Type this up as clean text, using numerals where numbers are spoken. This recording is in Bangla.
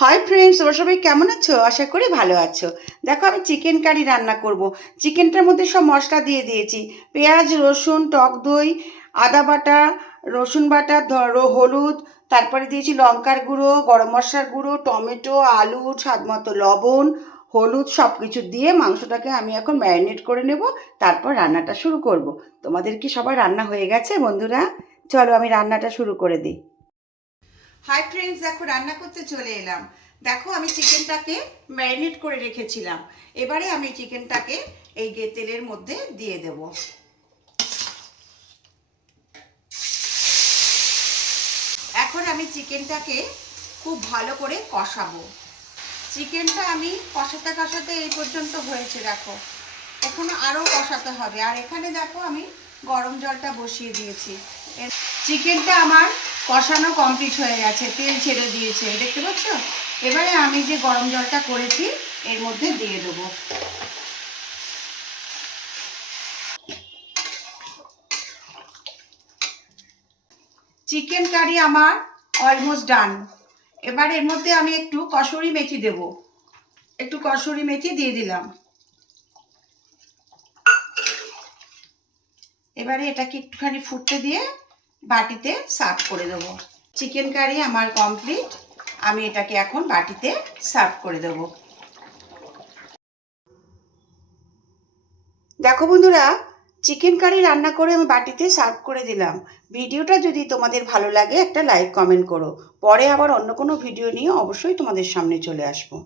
হাই ফ্রেন্ডস, তোমরা সবাই কেমন আছো? আশা করি ভালো আছো। দেখো, আমি চিকেন কারি রান্না করব। চিকেনটার মধ্যে সব মশলা দিয়ে দিয়েছি। পেঁয়াজ, রসুন, টক দই, আদা বাটা, রসুন বাটা, হলুদ, তারপরে দিয়েছি লঙ্কার গুঁড়ো, গরম মশলার গুঁড়ো, টমেটো, আলু, স্বাদ মতো লবণ, হলুদ, সব কিছু দিয়ে মাংসটাকে আমি এখন ম্যারিনেট করে নেব। তারপর রান্নাটা শুরু করব। তোমাদের কি সবার রান্না হয়ে গেছে বন্ধুরা? চলো আমি রান্নাটা শুরু করে দিই। হাই ফ্রেন্ডস, দেখো রান্না করতে চলে এলাম। দেখো, আমি চিকেনটাকে ম্যারিনেট করে রেখেছিলাম। এবারে আমি চিকেনটাকে এই তেলের মধ্যে দিয়ে দেব। এখন আমি চিকেনটাকে খুব ভালো করে কষাবো। চিকেনটা আমি কষাতে কষাতে এই পর্যন্ত হয়েছে। দেখো, এখনো আরও কষাতে হবে। আর এখানে দেখো, আমি গরম জলটা বসিয়ে দিয়েছি। চিকেনটা আমার কষানো কমপ্লিট হয়ে গেছে, তেল ছেড়ে দিয়েছে, দেখতে পাচ্ছ? এবারে আমি যে গরম জলটা করেছি এর মধ্যে দিয়ে দেবো। চিকেন কারি আমার অলমোস্ট ডান। এবার এর মধ্যে আমি একটু কসুরি মেথি দেব। একটু কসুরি মেথি দিয়ে দিলাম। এবারে এটাকে একটুখানি ফুটতে দিয়ে বাটিতে সার্ভ করে দেবো। চিকেন কারি আমার কমপ্লিট। আমি এটাকে এখন বাটিতে সার্ভ করে দেবো। দেখো বন্ধুরা, চিকেন কারি রান্না করে আমি বাটিতে সার্ভ করে দিলাম। ভিডিওটা যদি তোমাদের ভালো লাগে একটা লাইক কমেন্ট করো। পরে আবার অন্য কোনো ভিডিও নিয়ে অবশ্যই তোমাদের সামনে চলে আসবো।